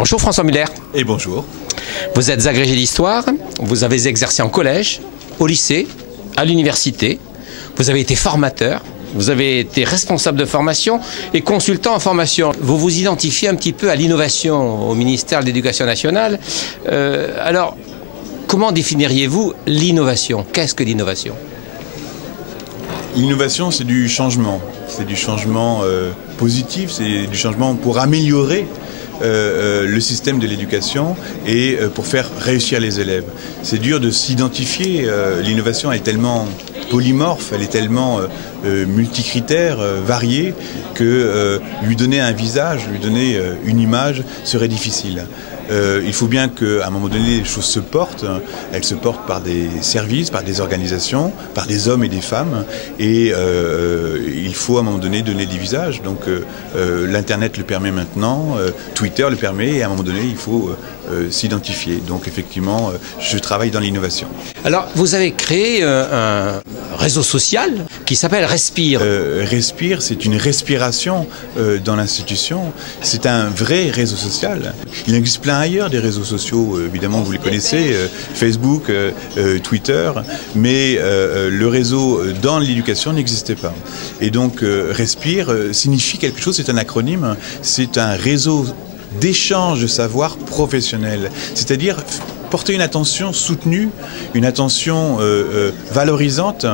Bonjour François Muller. Et bonjour. Vous êtes agrégé d'histoire, vous avez exercé en collège, au lycée, à l'université, vous avez été formateur, vous avez été responsable de formation et consultant en formation. Vous vous identifiez un petit peu à l'innovation au ministère de l'Éducation nationale. Alors, comment définiriez-vous l'innovation? Qu'est-ce que l'innovation? L'innovation, c'est du changement. C'est du changement positif, c'est du changement pour améliorer le système de l'éducation et pour faire réussir les élèves. C'est dur de s'identifier. L'innovation est tellement polymorphe, elle est tellement multicritère, variée, que lui donner un visage, lui donner une image serait difficile. Il faut bien qu'à un moment donné, les choses se portent. Elles se portent par des services, par des organisations, par des hommes et des femmes. Et il faut à un moment donné donner des visages. Donc l'Internet le permet maintenant, Twitter le permet, et à un moment donné, il faut s'identifier. Donc effectivement, je travaille dans l'innovation. Alors, vous avez créé un réseau social qui s'appelle Respire. Respire, c'est une respiration dans l'institution. C'est un vrai réseau social. Il existe plein ailleurs des réseaux sociaux, évidemment vous les connaissez, Facebook, Twitter, mais le réseau dans l'éducation n'existait pas. Et donc Respire signifie quelque chose, c'est un acronyme, c'est un réseau d'échange de savoir professionnel, c'est-à-dire porter une attention soutenue, une attention valorisante,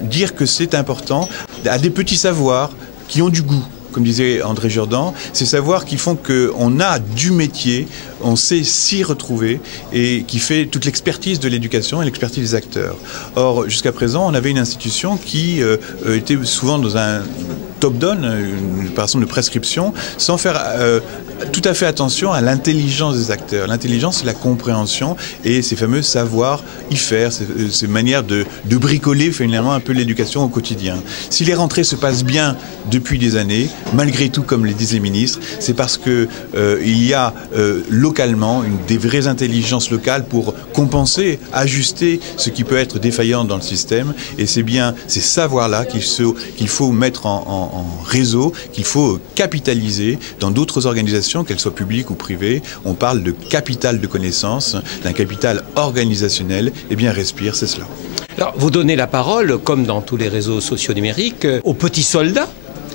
dire que c'est important à des petits savoirs qui ont du goût. Comme disait André Jourdan, ces savoirs qui font qu'on a du métier, on sait s'y retrouver et qui fait toute l'expertise de l'éducation et l'expertise des acteurs. Or, jusqu'à présent, on avait une institution qui était souvent dans un top-down, une opération de prescription, sans faire tout à fait attention à l'intelligence des acteurs. L'intelligence, c'est la compréhension et ces fameux savoir y faire, ces manières de bricoler finalement un peu l'éducation au quotidien. Si les rentrées se passent bien depuis des années, malgré tout, comme le disent les ministres, c'est parce que il y a localement des vraies intelligences locales pour compenser, ajuster ce qui peut être défaillant dans le système. Et c'est bien ces savoirs-là qu'il faut mettre en réseau, qu'il faut capitaliser dans d'autres organisations, qu'elles soient publiques ou privées. On parle de capital de connaissances, d'un capital organisationnel. Eh bien, Respire, c'est cela. Alors, vous donnez la parole, comme dans tous les réseaux sociaux numériques, aux petits soldats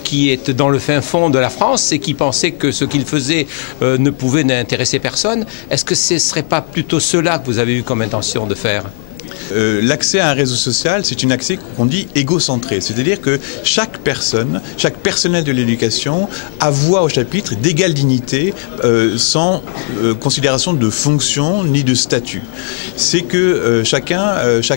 qui est dans le fin fond de la France et qui pensait que ce qu'il faisait ne pouvait n'intéresser personne. Est-ce que ce ne serait pas plutôt cela que vous avez eu comme intention de faire ? L'accès à un réseau social, c'est un accès qu'on dit égocentré. C'est-à-dire que chaque personne, chaque personnel de l'éducation a voix au chapitre d'égale dignité, sans considération de fonction ni de statut. C'est que chaque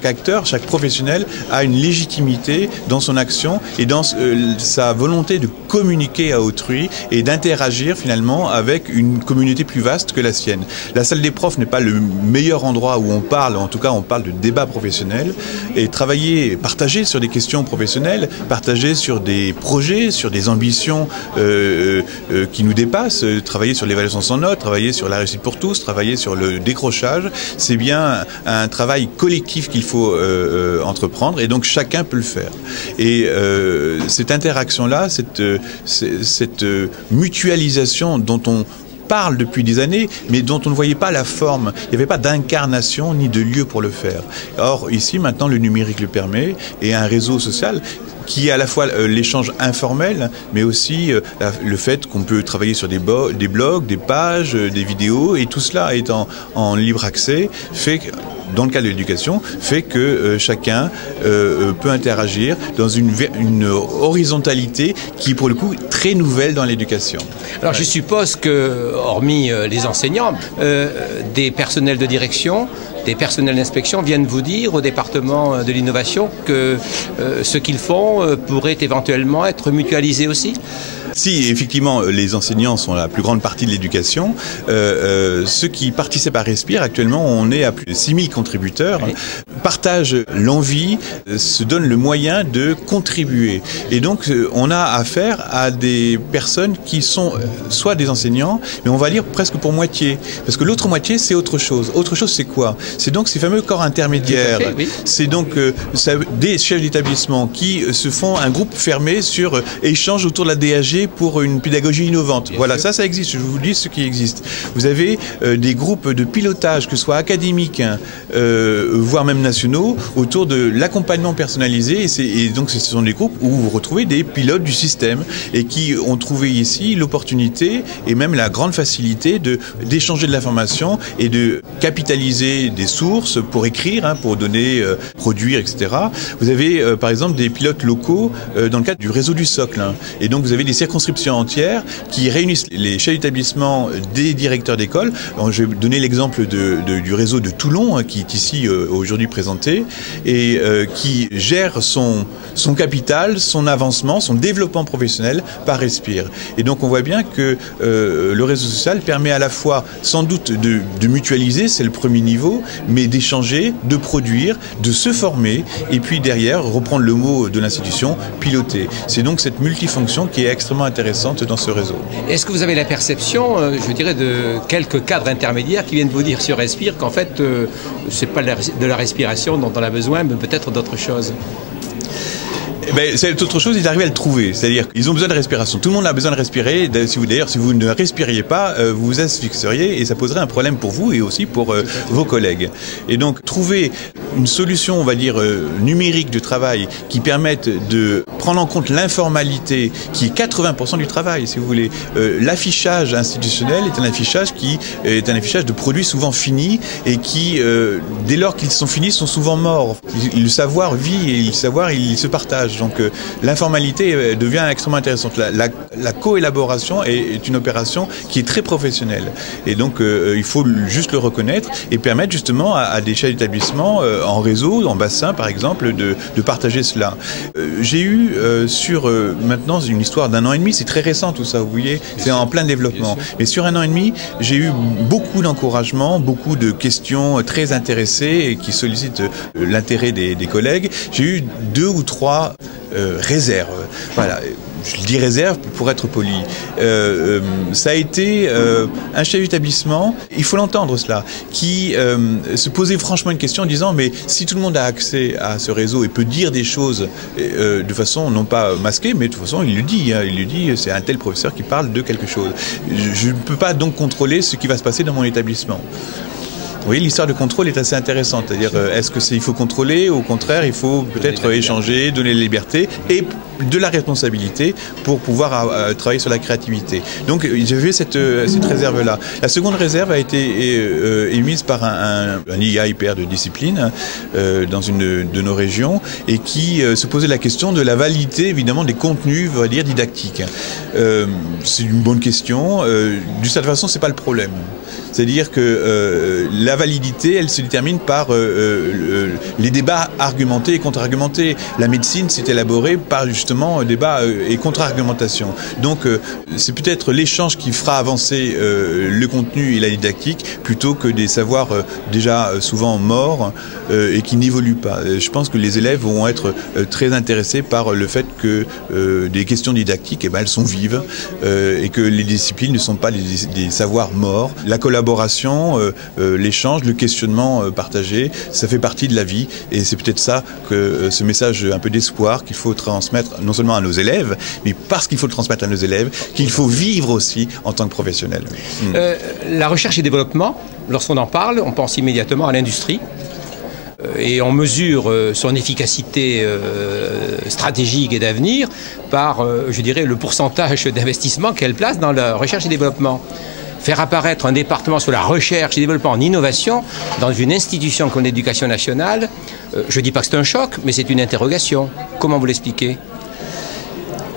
acteur, chaque professionnel a une légitimité dans son action et dans sa volonté de communiquer à autrui et d'interagir finalement avec une communauté plus vaste que la sienne. La salle des profs n'est pas le meilleur endroit où on parle, en tout cas on parle de débat professionnel, et travailler, partager sur des questions professionnelles, partager sur des projets, sur des ambitions qui nous dépassent, travailler sur l'évaluation sans notes, travailler sur la réussite pour tous, travailler sur le décrochage, c'est bien un travail collectif qu'il faut entreprendre, et donc chacun peut le faire. Et cette interaction-là, cette mutualisation dont on parle depuis des années, mais dont on ne voyait pas la forme. Il n'y avait pas d'incarnation ni de lieu pour le faire. Or, ici, maintenant, le numérique le permet, et un réseau social qui est à la fois l'échange informel, mais aussi le fait qu'on peut travailler sur des blogs, des pages, des vidéos, et tout cela est en libre accès, fait que, dans le cadre de l'éducation, fait que chacun peut interagir dans une horizontalité qui est pour le coup très nouvelle dans l'éducation. Alors je suppose que, hormis les enseignants, des personnels de direction, des personnels d'inspection viennent vous dire au département de l'innovation que ce qu'ils font pourrait éventuellement être mutualisé aussi ? Si, effectivement, les enseignants sont la plus grande partie de l'éducation, ceux qui participent à Respire, actuellement, on est à plus de 6000 contributeurs. Oui. partagent l'envie, se donnent le moyen de contribuer. Et donc, on a affaire à des personnes qui sont soit des enseignants, mais on va dire presque pour moitié. Parce que l'autre moitié, c'est autre chose. Autre chose, c'est quoi? C'est donc ces fameux corps intermédiaires. Oui. C'est donc des chefs d'établissement qui se font un groupe fermé sur échange autour de la DAG pour une pédagogie innovante. Voilà, ça existe. Je vous dis ce qui existe. Vous avez des groupes de pilotage, que ce soit académiques, voire même nationaux, autour de l'accompagnement personnalisé. Et donc, ce sont des groupes où vous retrouvez des pilotes du système et qui ont trouvé ici l'opportunité et même la grande facilité d'échanger de l'information et de capitaliser des sources pour écrire, pour donner, produire, etc. Vous avez, par exemple, des pilotes locaux dans le cadre du réseau du socle. Et donc, vous avez des circonscriptions entières qui réunissent les chefs d'établissement des directeurs d'école. Je vais donner l'exemple du réseau de Toulon, qui est ici aujourd'hui présenté, et qui gère son capital, son avancement, son développement professionnel par Respire. Et donc on voit bien que le réseau social permet à la fois sans doute de mutualiser, c'est le premier niveau, mais d'échanger, de produire, de se former, et puis derrière, reprendre le mot de l'institution, piloter. C'est donc cette multifonction qui est extrêmement intéressante dans ce réseau. Est-ce que vous avez la perception, je dirais, de quelques cadres intermédiaires qui viennent vous dire sur Respire qu'en fait, c'est pas de la respiration dont on a besoin, mais peut-être d'autre chose? C'est autre chose, ils arrivent à le trouver. C'est-à-dire qu'ils ont besoin de respiration. Tout le monde a besoin de respirer. D'ailleurs, si vous ne respiriez pas, vous vous asphyxieriez et ça poserait un problème pour vous et aussi pour vos collègues. Et donc, trouver une solution, on va dire, numérique de travail qui permette de prendre en compte l'informalité, qui est 80% du travail, si vous voulez. L'affichage institutionnel est un affichage qui est un affichage de produits souvent finis et qui, dès lors qu'ils sont finis, sont souvent morts. Le savoir vit et le savoir, il se partage. Donc l'informalité devient extrêmement intéressante. La coélaboration est une opération qui est très professionnelle. Et donc il faut juste le reconnaître et permettre justement à des chefs d'établissement en réseau, en bassin par exemple, de partager cela. J'ai eu maintenant une histoire d'1 an et demi, c'est très récent tout ça, vous voyez, c'est en plein développement. Mais sur 1 an et demi, j'ai eu beaucoup d'encouragement, beaucoup de questions très intéressées et qui sollicitent l'intérêt des collègues. J'ai eu 2 ou 3 réserves. Voilà. Je dis réserve pour être poli. Ça a été un chef d'établissement, il faut l'entendre cela, qui se posait franchement une question en disant mais si tout le monde a accès à ce réseau et peut dire des choses de façon non pas masquée, mais de toute façon il le dit, c'est un tel professeur qui parle de quelque chose. Je ne peux pas donc contrôler ce qui va se passer dans mon établissement. Vous voyez, l'histoire de contrôle est assez intéressante. C'est-à-dire, est-ce qu'il faut contrôler? Au contraire, il faut peut-être échanger, donner la liberté et de la responsabilité pour pouvoir travailler sur la créativité. Donc, j'avais cette réserve-là. La seconde réserve a été émise par un IA hyper de discipline dans une de nos régions et qui se posait la question de la validité, évidemment, des contenus, on va dire, didactiques. C'est une bonne question. D'une certaine façon, c'est pas le problème. C'est-à-dire que la validité, elle se détermine par les débats argumentés et contre-argumentés. La médecine s'est élaborée par justement débat et contre-argumentation. Donc c'est peut-être l'échange qui fera avancer le contenu et la didactique plutôt que des savoirs déjà souvent morts et qui n'évoluent pas. Je pense que les élèves vont être très intéressés par le fait que des questions didactiques, elles sont vives et que les disciplines ne sont pas des savoirs morts. La collaboration, l'échange, le questionnement partagé, ça fait partie de la vie et c'est peut-être ça que ce message un peu d'espoir qu'il faut transmettre non seulement à nos élèves, mais parce qu'il faut le transmettre à nos élèves, qu'il faut vivre aussi en tant que professionnel. La recherche et développement, lorsqu'on en parle, on pense immédiatement à l'industrie. Et on mesure son efficacité stratégique et d'avenir par, je dirais, le pourcentage d'investissement qu'elle place dans la recherche et développement. Faire apparaître un département sur la recherche et développement en innovation dans une institution comme l'Éducation nationale, je ne dis pas que c'est un choc, mais c'est une interrogation. Comment vous l'expliquez ?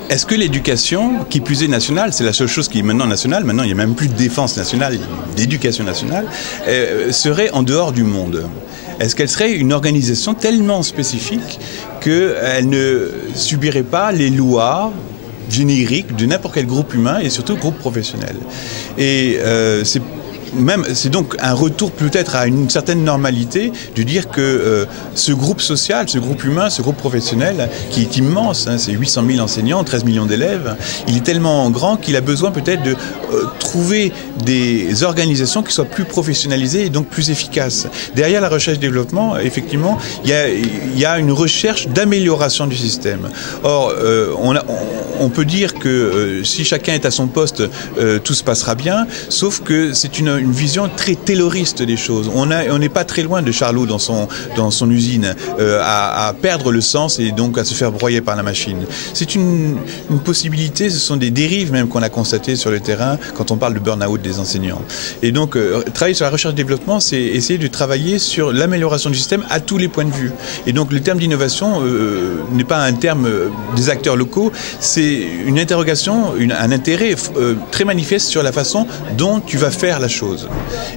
Est-ce que l'éducation, qui plus est nationale, c'est la seule chose qui est maintenant nationale, maintenant il n'y a même plus de défense nationale, d'éducation nationale, serait en dehors du monde ? Est-ce qu'elle serait une organisation tellement spécifique qu'elle ne subirait pas les lois génériques de n'importe quel groupe humain et surtout groupe professionnel ? Et c'est c'est donc un retour peut-être à une certaine normalité de dire que ce groupe social, ce groupe humain, ce groupe professionnel, qui est immense, hein, c'est 800 000 enseignants, 13 millions d'élèves, il est tellement grand qu'il a besoin peut-être de trouver des organisations qui soient plus professionnalisées et donc plus efficaces. Derrière la recherche-développement, effectivement, il y a une recherche d'amélioration du système. Or, on peut dire que si chacun est à son poste, tout se passera bien, sauf que c'est une vision très tayloriste des choses. On n'est pas très loin de Charlot dans son usine, à perdre le sens et donc à se faire broyer par la machine. C'est une possibilité, ce sont des dérives même qu'on a constatées sur le terrain quand on parle de burn-out des enseignants. Et donc, travailler sur la recherche-développement, c'est essayer de travailler sur l'amélioration du système à tous les points de vue. Et donc, le terme d'innovation n'est pas un terme des acteurs locaux, c'est une interrogation, un intérêt très manifeste sur la façon dont tu vas faire la chose.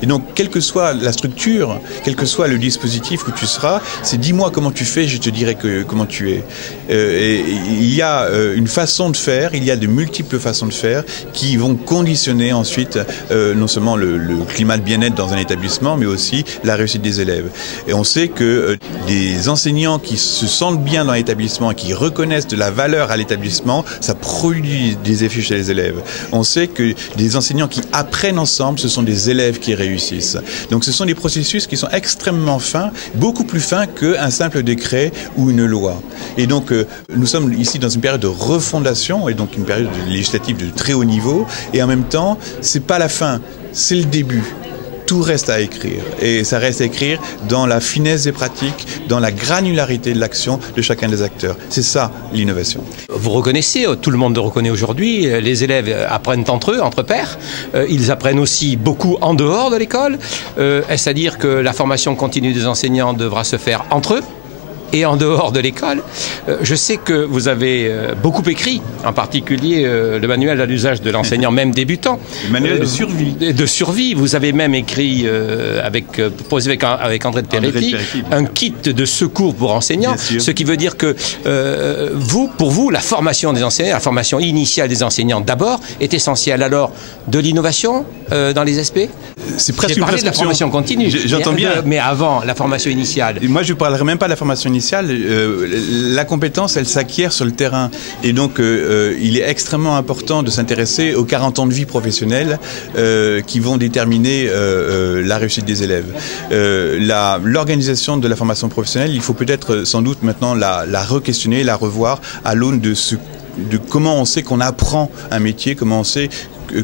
Et donc, quelle que soit la structure, quel que soit le dispositif où tu seras, c'est dis-moi comment tu fais, je te dirai comment tu es. Et il y a une façon de faire, il y a de multiples façons de faire qui vont conditionner ensuite non seulement le climat de bien-être dans un établissement, mais aussi la réussite des élèves. Et on sait que des enseignants qui se sentent bien dans l'établissement et qui reconnaissent de la valeur à l'établissement, ça produit des effets chez les élèves. On sait que des enseignants qui apprennent ensemble, ce sont des élèves qui réussissent. Donc ce sont des processus qui sont extrêmement fins, beaucoup plus fins qu'un simple décret ou une loi. Et donc nous sommes ici dans une période de refondation et donc une période législative de très haut niveau. Et en même temps, c'est pas la fin, c'est le début. Tout reste à écrire. Et ça reste à écrire dans la finesse des pratiques, dans la granularité de l'action de chacun des acteurs. C'est ça, l'innovation. Vous reconnaissez, tout le monde le reconnaît aujourd'hui, les élèves apprennent entre eux, entre pairs. Ils apprennent aussi beaucoup en dehors de l'école. Est-ce à dire que la formation continue des enseignants devra se faire entre eux et en dehors de l'école? Je sais que vous avez beaucoup écrit, en particulier le manuel à l'usage de l'enseignant, même débutant. Le manuel de survie. De survie. Vous avez même écrit, proposé avec André de Peretti, un kit de secours pour enseignants. Ce qui veut dire que pour vous, la formation des enseignants, la formation initiale des enseignants d'abord, est essentielle. Alors, de l'innovation dans les SP? C'est presque une parlé de la formation continue. J'entends bien. Mais avant, la formation initiale. Moi, je ne parlerai même pas de la formation initiale. La compétence, elle s'acquiert sur le terrain. Et donc, il est extrêmement important de s'intéresser aux 40 ans de vie professionnelle qui vont déterminer la réussite des élèves. L'organisation de la formation professionnelle, il faut peut-être sans doute maintenant la re-questionner, la revoir à l'aune de comment on sait qu'on apprend un métier, comment on sait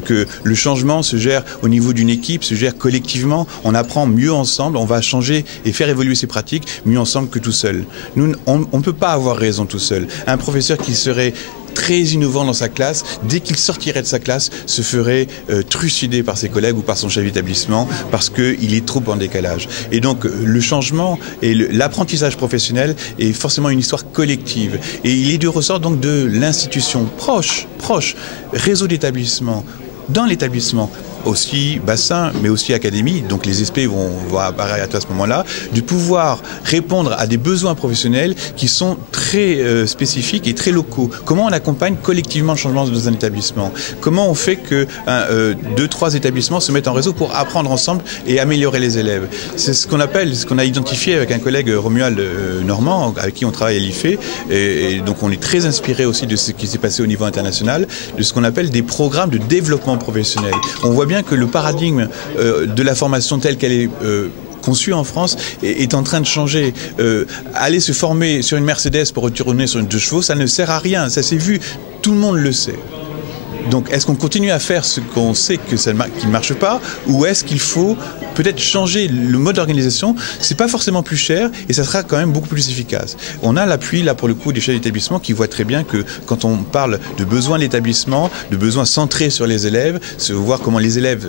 que le changement se gère au niveau d'une équipe, se gère collectivement, on apprend mieux ensemble, on va changer et faire évoluer ses pratiques mieux ensemble que tout seul. Nous, on ne peut pas avoir raison tout seul. Un professeur qui serait très innovant dans sa classe, dès qu'il sortirait de sa classe, se ferait trucider par ses collègues ou par son chef d'établissement parce qu'il est trop en décalage. Et donc le changement et l'apprentissage professionnel est forcément une histoire collective. Et il est du ressort donc de l'institution proche, réseau d'établissements, dans l'établissement, aussi bassin, mais aussi académie, donc les SP vont apparaître à ce moment-là, de pouvoir répondre à des besoins professionnels qui sont très spécifiques et très locaux. Comment on accompagne collectivement le changement dans un établissement? Comment on fait que 2-3 établissements se mettent en réseau pour apprendre ensemble et améliorer les élèves? C'est ce qu'on a identifié avec un collègue Romuald Normand, avec qui on travaille à l'IFE, et donc on est très inspiré aussi de ce qui s'est passé au niveau international, de ce qu'on appelle des programmes de développement professionnel. On voit bien que le paradigme de la formation telle qu'elle est conçue en France est en train de changer. Aller se former sur une Mercedes pour retourner sur une 2 chevaux, ça ne sert à rien. Ça s'est vu, tout le monde le sait. Donc, est-ce qu'on continue à faire ce qu'on sait qui ne marche pas, ou est-ce qu'il faut peut-être changer le mode d'organisation? C'est pas forcément plus cher et ça sera quand même beaucoup plus efficace. On a l'appui là pour le coup des chefs d'établissement qui voient très bien que quand on parle de besoins de l'établissement, de besoins centrés sur les élèves, voir comment les élèves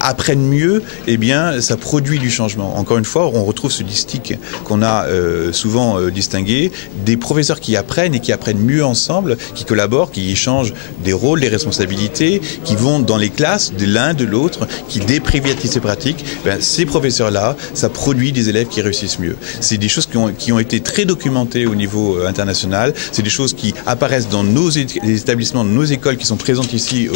apprennent mieux, eh bien ça produit du changement. Encore une fois, on retrouve ce distique qu'on a souvent distingué, des professeurs qui apprennent et qui apprennent mieux ensemble, qui collaborent, qui échangent des rôles, des responsabilités, qui vont dans les classes de l'un, de l'autre, qui déprivatisent ces pratiques, ces professeurs-là, ça produit des élèves qui réussissent mieux. C'est des choses qui ont été très documentées au niveau international, c'est des choses qui apparaissent dans les établissements, dans nos écoles qui sont présentes ici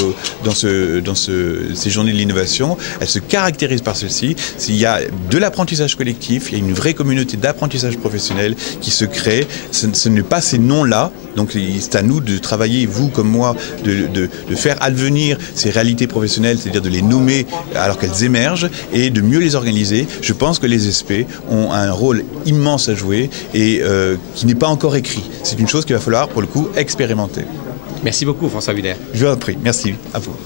dans ces journées de l'innovation. Elles se caractérisent par ceci. Il y a de l'apprentissage collectif, il y a une vraie communauté d'apprentissage professionnel qui se crée. Ce n'est pas ces noms-là, donc c'est à nous de travailler, vous comme moi, de faire advenir ces réalités professionnelles, c'est-à-dire de les nommer alors qu'elles émergent et de mieux les organiser. Je pense que les SP ont un rôle immense à jouer et qui n'est pas encore écrit. C'est une chose qu'il va falloir, pour le coup, expérimenter. Merci beaucoup, François Buder. Je vous en prie. Merci à vous.